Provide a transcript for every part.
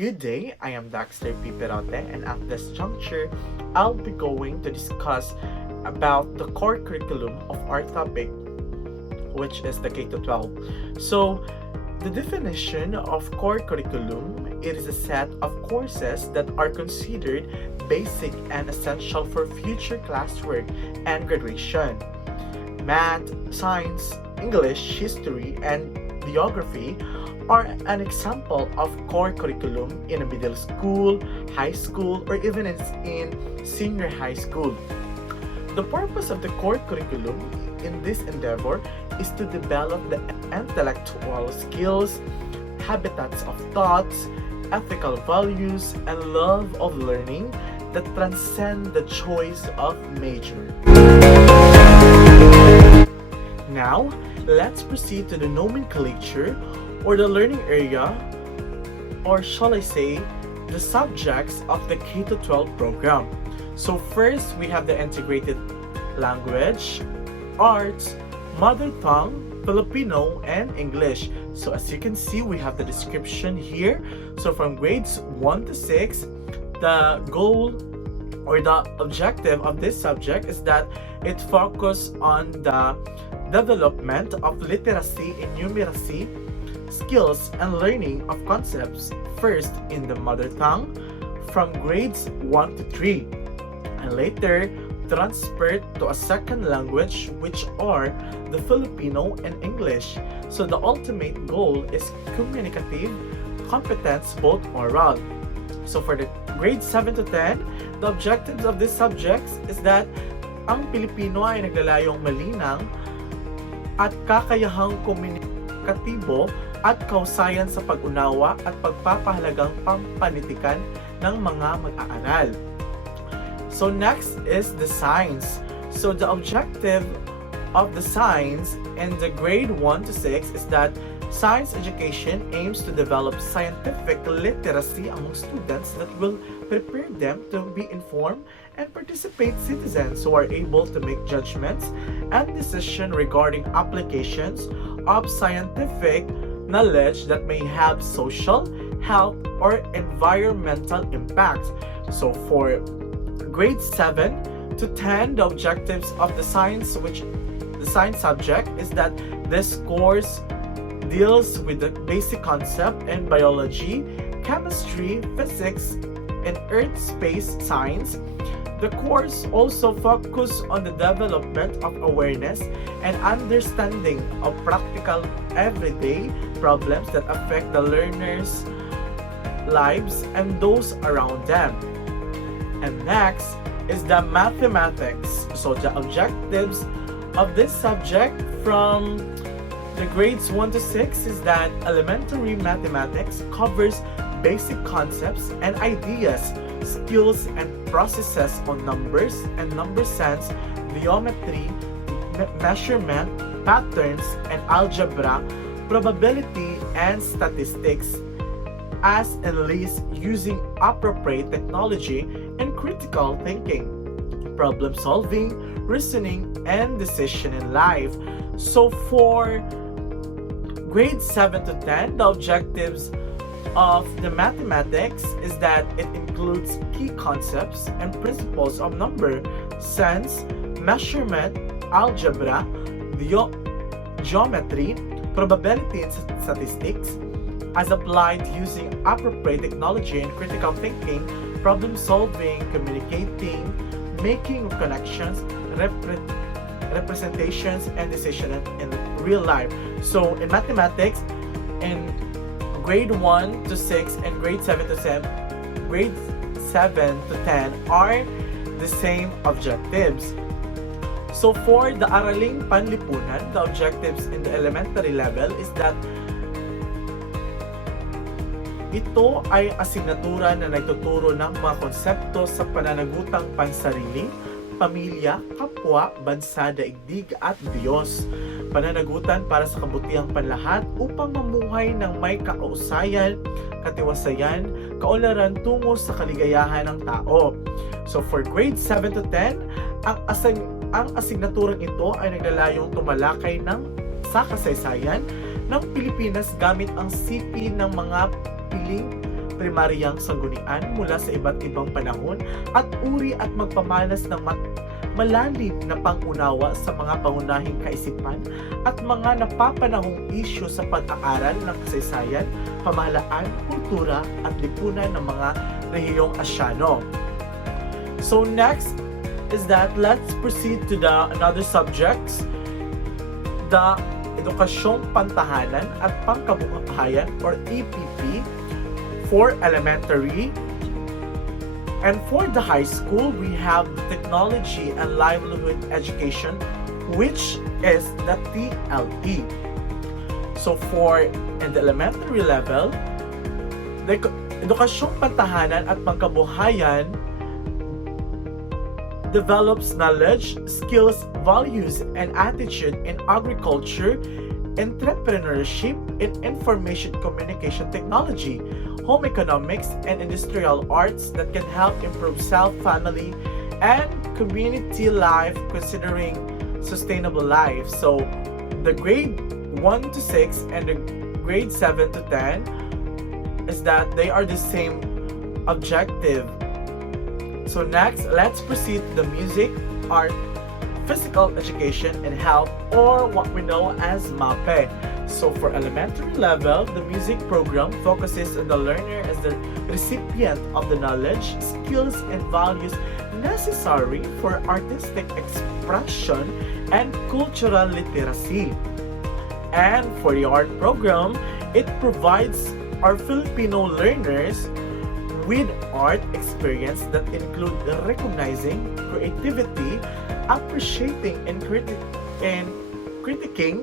Good day, I am Dexter P. Perote, and at this juncture, I'll be going to discuss about the core curriculum of our topic, which is the K to 12. So, the definition of core curriculum, it is a set of courses that are considered basic and essential for future classwork and graduation. Math, science, English, history, and geography are an example of core curriculum in a middle school, high school, or even in senior high school. The purpose of the core curriculum in this endeavor is to develop the intellectual skills, habitats of thoughts, ethical values, and love of learning that transcend the choice of major. Now, let's proceed to the nomenclature or the learning area, or shall I say, the subjects of the K to 12 program. So first, we have the integrated language, arts, mother tongue, Filipino, and English. So as you can see, we have the description here. So from grades 1 to 6, the goal or the objective of this subject is that it focuses on the development of literacy and numeracy skills and learning of concepts first in the mother tongue from grades 1 to 3 and later transferred to a second language, which are the Filipino and English. So the ultimate goal is communicative competence, both oral. So for the grades 7 to 10, the objectives of these subjects is that ang Pilipino ay naglalayong malinang at kakayahang komunikatibo at kausayan sa pag-unawa at pagpapahalagang pampanitikan ng mga mag-aaral. So next is the science. So the objective of the science in the grade 1 to 6 is that science education aims to develop scientific literacy among students that will prepare them to be informed and participate citizens who are able to make judgments and decisions regarding applications of scientific knowledge that may have social, health, or environmental impact. So for grade 7 to 10, the objectives of the science subject is that this course deals with the basic concept in biology, chemistry, physics, and earth space science. The course also focuses on the development of awareness and understanding of practical everyday problems that affect the learners' lives and those around them. And next is the mathematics. So the objectives of this subject from the grades 1 to 6 is that elementary mathematics covers basic concepts and ideas, skills, and processes on numbers and number sense, geometry, measurement, patterns, and algebra, probability, and statistics, as enlist using appropriate technology and critical thinking, problem solving, reasoning, and decision in life. So for grades 7 to 10, the objectives of the mathematics is that it includes key concepts and principles of number, sense, measurement, algebra, geometry, probability, and statistics, as applied using appropriate technology and critical thinking, problem solving, communicating, making connections, representations, and decision in real life. So in mathematics, in grade 1 to 6 and grade 7 to 10 are the same objectives. So for the Araling Panlipunan, the objectives in the elementary level is that ito ay asignatura na nagtuturo ng mga konsepto sa pananagutang pansarili, pamilya, kapwa, bansa, daigdig at Diyos. Pananagutan para sa kabutihang panlahat upang mamuhay ng may kausayan, katiwasayan, kaunlaran tungo sa kaligayahan ng tao. So for grade 7 to 10, ang asignaturang ito ay naglalayong tumalakay sa kasaysayan ng Pilipinas gamit ang sipi ng mga primaryang sanggunian mula sa iba't ibang panahon at uri at magpamalas ng malalim na pangunawa sa mga pangunahing kaisipan at mga napapanahong isyu sa pag-aaral ng kasaysayan, pamahalaan, kultura at lipunan ng mga rehiyong Asyano. So next is that let's proceed to the another subjects, the Edukasyong Pantahanan at Pangkabuhayan or EPP for elementary. And for the high school, we have Technology and Livelihood Education, which is the TLE. So for in the elementary level, the Edukasyong Pantahanan at Pangkabuhayan develops knowledge, skills, values, and attitude in agriculture, entrepreneurship, in information communication technology, home economics, and industrial arts that can help improve self, family, and community life considering sustainable life. So the grade 1 to 6 and the grade 7 to 10 is that they are the same objective. So next, let's proceed to the music, art, physical education, and health, or what we know as MAPE. So for elementary level, the music program focuses on the learner as the recipient of the knowledge, skills, and values necessary for artistic expression and cultural literacy. And for the art program, it provides our Filipino learners with art experience that include recognizing creativity, appreciating and critiquing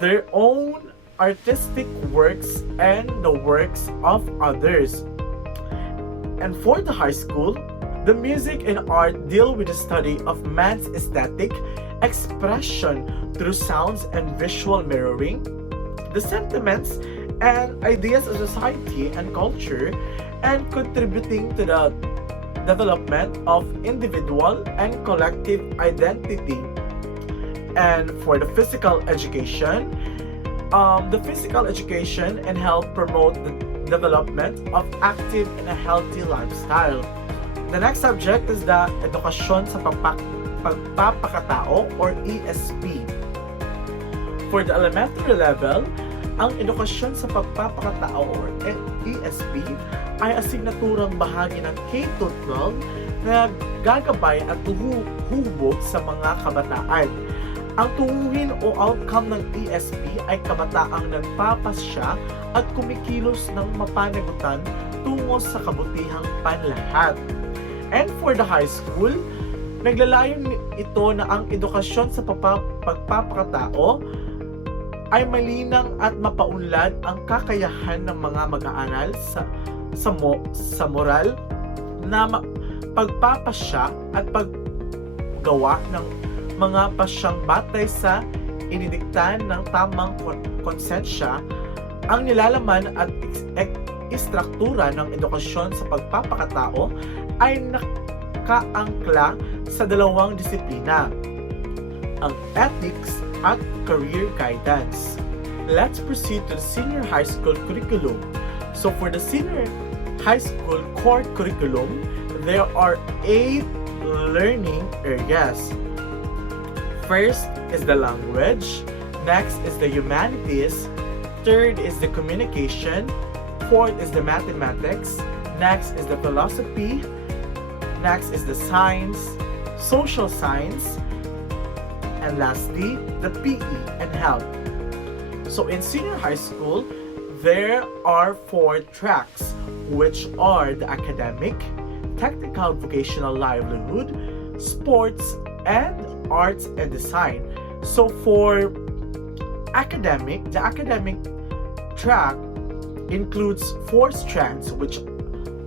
their own artistic works and the works of others. And for the high school, the music and art deal with the study of man's aesthetic expression through sounds and visual mirroring, the sentiments and ideas of society and culture, and contributing to the development of individual and collective identity. And for the physical education and help promote the development of active and a healthy lifestyle. The next subject is the Edukasyon sa Pagpapakatao or ESP. For the elementary level, ang edukasyon sa pagpapakatao or ESP ay asignaturang bahagi ng K-12 na gagabay at huhubog sa mga kabataan. Ang tunguhin o outcome ng ESP ay kabataang nagpapasya at kumikilos ng mapanagutan tungo sa kabutihang panlahat. And for the high school, naglalayon ito na ang edukasyon sa pagpapakatao ay malinang at mapaunlad ang kakayahan ng mga mag-aaral sa moral na pagpapasya at paggawa ng mga pasyang batay sa inidiktahan ng tamang konsensya. Ang nilalaman at istruktura ng edukasyon sa pagpapakatao ay nakaangkla sa dalawang disiplina, ang ethics at career guidance. Let's proceed to the senior high school curriculum. So for the senior high school core curriculum, there are 8 learning areas. First is the language, next is the humanities, third is the communication, fourth is the mathematics, next is the philosophy, next is the science, social science, and lastly, the PE and health. So in senior high school, there are 4 tracks, which are the academic, technical vocational livelihood, sports, and arts and design. So for academic, the academic track includes 4 strands, which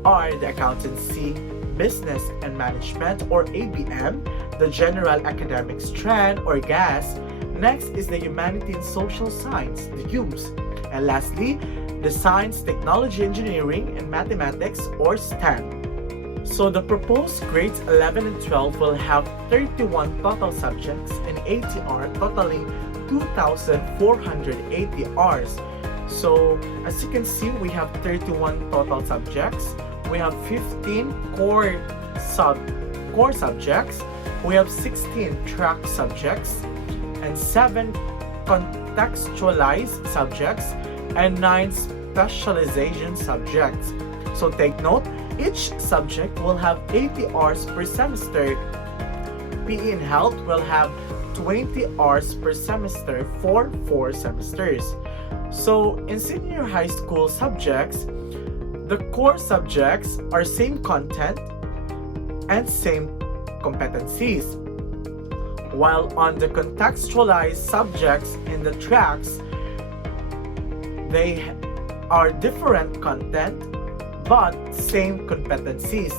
are the accountancy, business and management or ABM, the general academic strand or GAS, next is the humanity and social science, the HUMS, and lastly, the science, technology, engineering, and mathematics or STEM. So the proposed grades 11 and 12 will have 31 total subjects and ATR totaling 2,480 hours. So as you can see, we have 31 total subjects. We have 15 core subjects. We have 16 track subjects and 7 contextualized subjects and 9 specialization subjects. So take note, each subject will have 80 hours per semester. PE and Health will have 20 hours per semester for 4 semesters. So in senior high school subjects, the core subjects are same content and same competencies. While on the contextualized subjects in the tracks, they are different content but same competencies.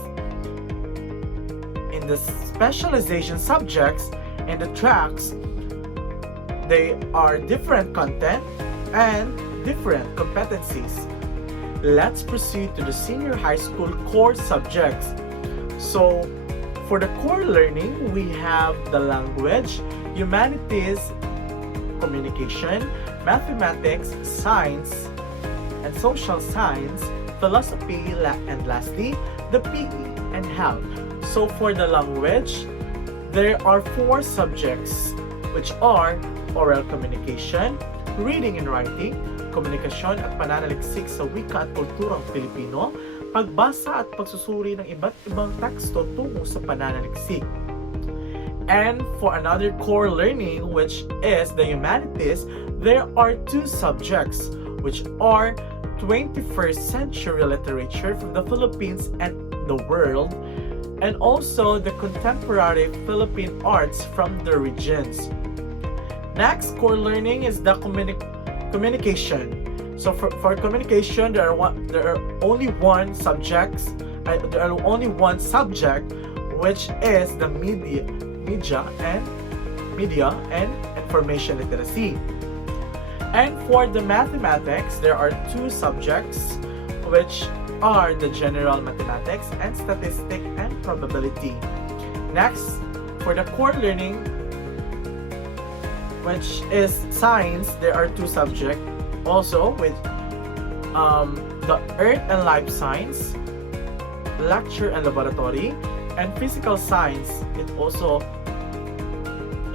In the specialization subjects in the tracks, they are different content and different competencies. Let's proceed to the senior high school core subjects. So for the core learning, we have the language, humanities, communication, mathematics, science, and social science, philosophy, and lastly, the PE and Health. So for the language, there are 4 subjects, which are oral communication, reading and writing, komunikasyon at pananaliksik sa wika at kulturang Pilipino, pagbasa at pagsusuri ng iba't ibang teksto tungo sa pananaliksik. And for another core learning, which is the humanities, there are 2 subjects, which are 21st century literature from the Philippines and the world, and also the contemporary Philippine arts from the regions. Next core learning is the communication. So for communication, there are only one subject, which is the media and information literacy. And for the mathematics, there are 2 subjects, which are the general mathematics and statistics and probability. Next, for the core learning, which is science, there are 2 subjects also, with the earth and life science, lecture and laboratory, and physical science. It also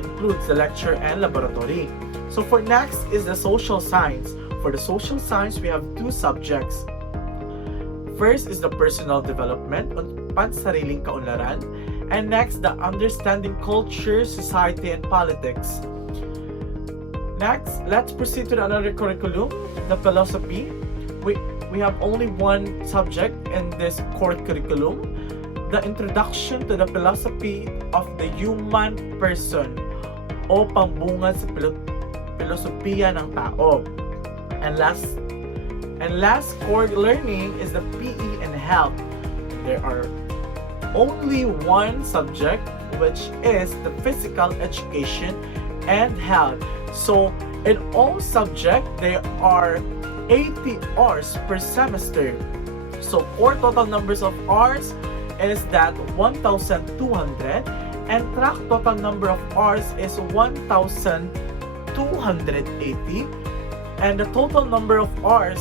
includes the lecture and laboratory. So for next is the social science. For the social science, we have 2 subjects. First is the personal development on pansariling kaunlaran, and next the understanding culture, society, and politics. Next, let's proceed to another curriculum, the philosophy. We have only one subject in this core curriculum, the introduction to the philosophy of the human person o pambungad sa filosofiya ng tao. And last core learning is the PE and Health. There are only one subject, which is the physical education and health. So in all subjects, there are 80 hours per semester. So core total numbers of hours is that 1,200, and track total number of hours is 1,280, and the total number of hours,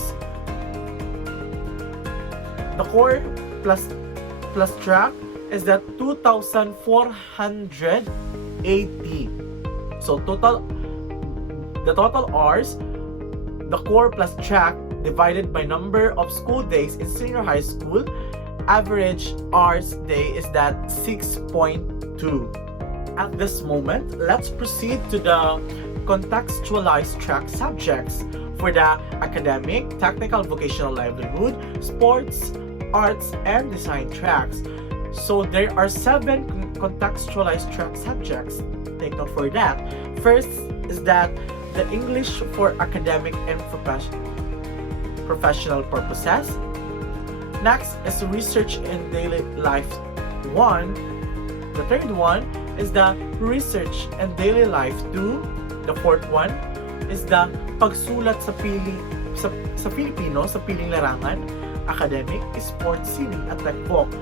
the core plus track, is that 2,480. So the total hours, the core plus track divided by number of school days in senior high school, average hours day is that 6.2. At this moment, let's proceed to the contextualized track subjects. For the academic, technical, vocational, livelihood, sports, arts, and design tracks. So there are 7 contextualized track subjects. Take note for that. First is that the English for academic and professional purposes. Next is research in daily life 1. The third one is the research and daily life 2. The fourth one is the pagsulat sa Filipino sa piling larangan, academic, sports, sining, at tech-voc.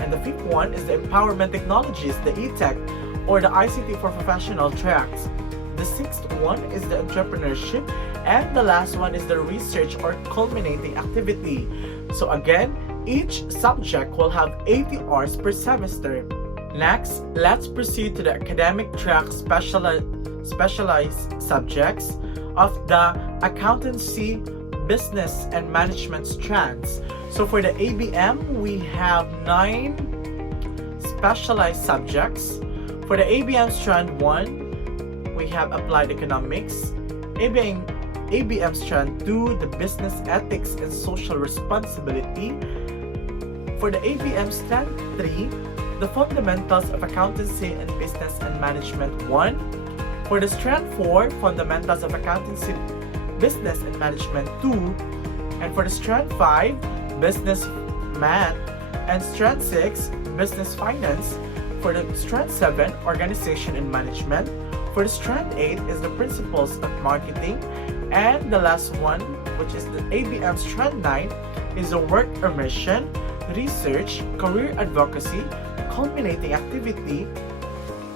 And the fifth one is the empowerment technologies, the e-tech, or the ICT for professional tracks. The sixth one is the entrepreneurship And the last one is the research or culminating activity. So again, each subject will have 80 hours per semester. Next, let's proceed to the academic track specialized subjects of the accountancy, business, and management strands. So for the ABM, we have 9 specialized subjects. For the ABM strand 1, we have applied economics. ABM strand 2, the business ethics and social responsibility. For the ABM strand 3, the fundamentals of accountancy and business and management 1. For the strand 4, fundamentals of accountancy, business and management 2. And for the strand 5, business math. And strand 6, business finance. For the strand 7, organization and management. For the strand 8 is the principles of marketing. And the last one, which is the ABM strand 9, is the work immersion, research, career advocacy, culminating activity.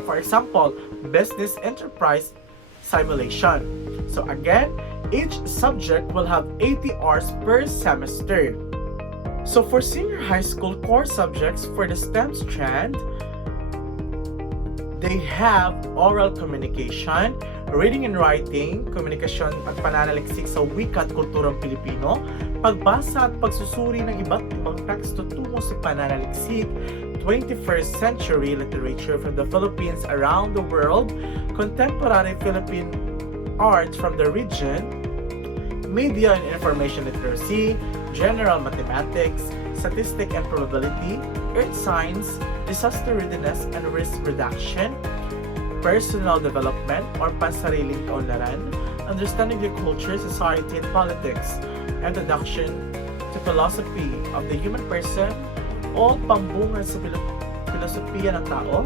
For example, business enterprise simulation. So again, each subject will have 80 hours per semester. So for senior high school core subjects for the STEM strand, they have oral communication, reading and writing, komunikasyon at pananaliksik sa wika at kulturang Pilipino, pagbasa at pagsusuri ng iba't ibang teksto tungo sa pananaliksik, 21st century literature from the Philippines around the world, contemporary Philippine art from the region, media and information literacy, general mathematics, statistic and probability, earth science, disaster readiness and risk reduction, personal development or pansariling kaunlaran, understanding the culture, society, and politics, introduction to philosophy of the human person, o pambungad sa filosofiya ng tao,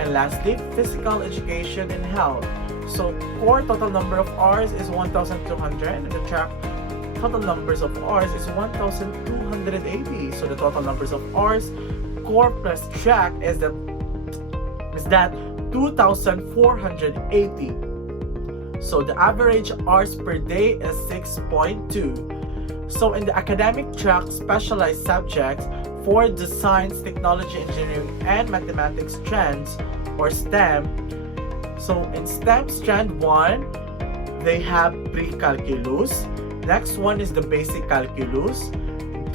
and lastly, physical education and health. So, core total number of hours is 1,200, and the track total numbers of hours is 1,280. So, the total numbers of hours, core plus track is that 2,480. So, the average hours per day is 6.2. So, in the academic track specialized subjects, for the science, technology, engineering, and mathematics strands, or STEM. So in STEM strand 1, they have pre-calculus. Next one is the basic calculus.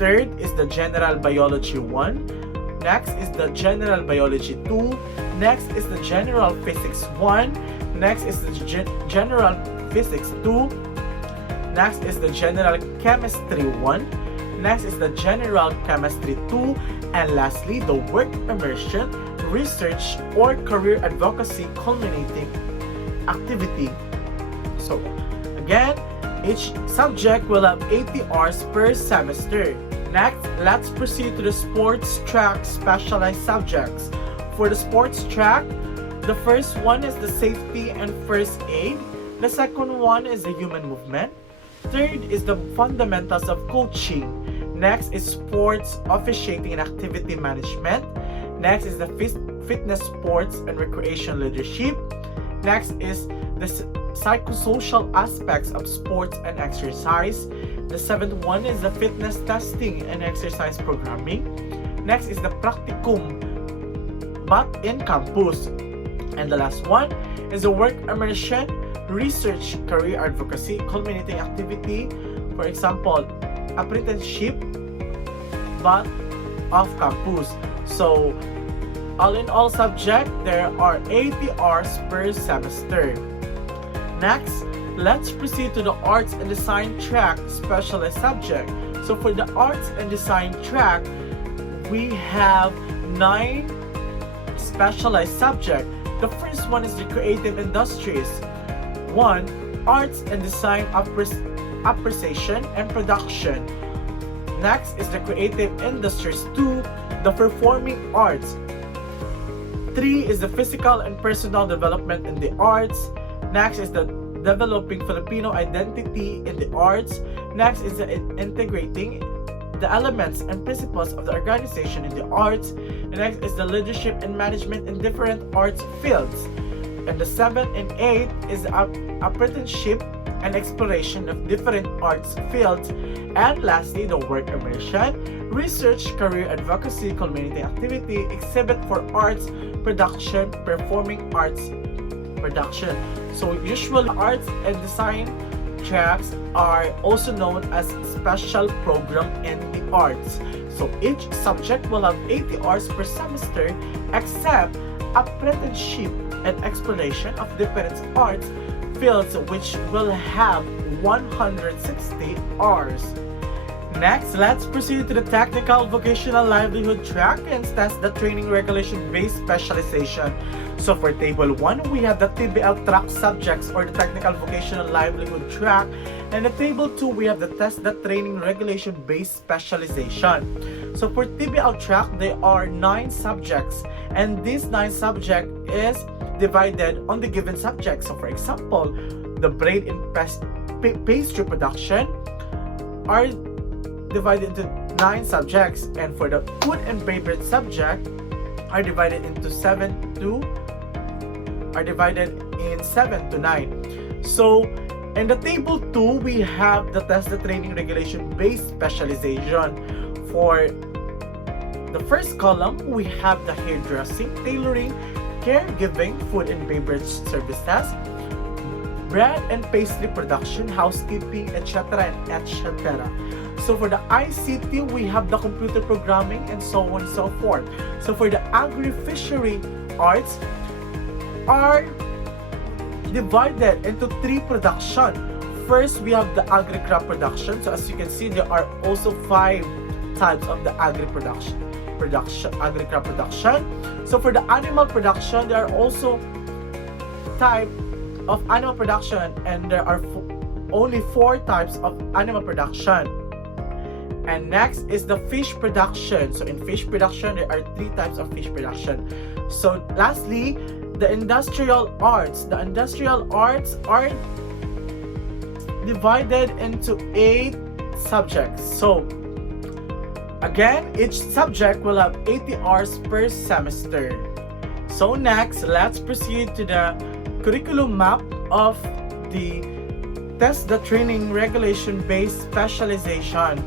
Third is the general biology 1. Next is the general biology 2. Next is the general physics 1. Next is the general physics 2. Next is the general chemistry 1. Next is the general chemistry 2, and lastly, the work immersion, research, or career advocacy culminating activity. So, again, each subject will have 80 hours per semester. Next, let's proceed to the sports track specialized subjects. For the sports track, the first one is the safety and first aid. The second one is the human movement. Third is the fundamentals of coaching. Next is sports officiating and activity management. Next is the fitness, sports, and recreation leadership. Next is the psychosocial aspects of sports and exercise. The seventh one is the fitness testing and exercise programming. Next is the practicum, but in campus. And the last one is the work immersion, research, career advocacy, culminating activity. For example, apprenticeship, but off campus. So, all in all subject, there are 80 hours per semester. Next, let's proceed to the arts and design track specialized subject. So for the arts and design track, we have 9 specialized subjects. The first one is the creative industries. 1. Arts and design appreciation and production. Next is the creative industries. 2. The performing arts. 3 is the physical and personal development in the arts. Next is the developing Filipino identity in the arts. Next is the integrating the elements and principles of the organization in the arts. The next is the leadership and management in different arts fields. And the 7 and 8 is the apprenticeship and exploration of different arts fields. And lastly, the work immersion, research, career advocacy, community activity, exhibit for arts, production, performing arts production. So usually arts and design tracks are also known as special program in the arts. So each subject will have 80 hours per semester except apprenticeship and exploration of different arts fields, which will have 160 hours. Next, let's proceed to the technical vocational livelihood track and test the training regulation based specialization. So for table 1, we have the TBL track subjects or the technical vocational livelihood track, and in table 2, we have the test the training regulation based specialization. So for TBL track, there are 9 subjects, and this 9 subject is divided on the given subject. So for example, the bread and pastry production are divided into 9 subjects, and for the food and beverage subject are divided in 7 to 9. So in the table 2, we have the test the training regulation based specialization. For the first column, we have the hairdressing, tailoring, caregiving, food and beverage services, bread and pastry production, housekeeping, etc. and etc. So for the ICT, we have the computer programming and so on and so forth. So for the agri-fishery arts are divided into 3 production. First, we have the agri-crop production. So as you can see, there are also 5 types of the agri-crop production. So for the animal production, there are also type of animal production, and there are only 4 types of animal production. And next is the fish production. So in fish production, there are 3 types of fish production. So lastly, the industrial arts. The industrial arts are divided into 8 subjects. So again, each subject will have 80 hours per semester. So next, let's proceed to the curriculum map of the test the training regulation based specialization.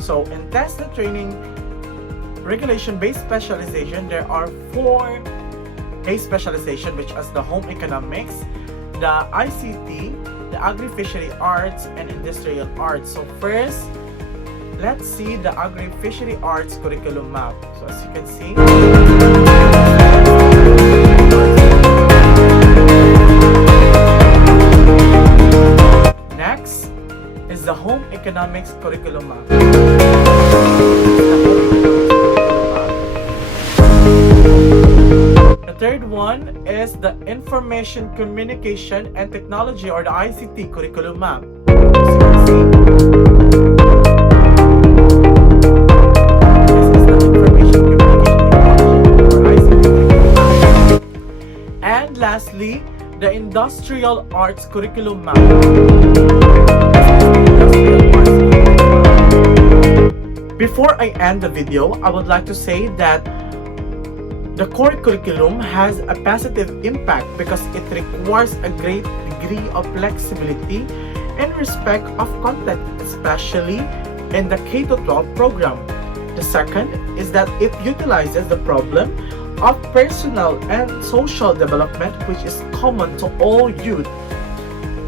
So in test the training regulation based specialization, there are 4 base specialization, which is the home economics, the ICT, the agri-fishery arts, and industrial arts. So first, let's see the agri-fishery arts curriculum map. So as you can see, next is the home economics curriculum map. The third one is the information communication and technology or the ICT curriculum map. And lastly, the industrial arts curriculum map. Before I end the video, I would like to say that the core curriculum has a positive impact because it requires a great degree of flexibility and respect of content, especially in the K-12 program. The second is that it utilizes the problem of personal and social development, which is common to all youth.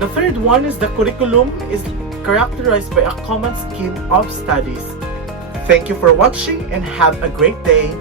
The third one is the curriculum is characterized by a common scheme of studies. Thank you for watching and have a great day.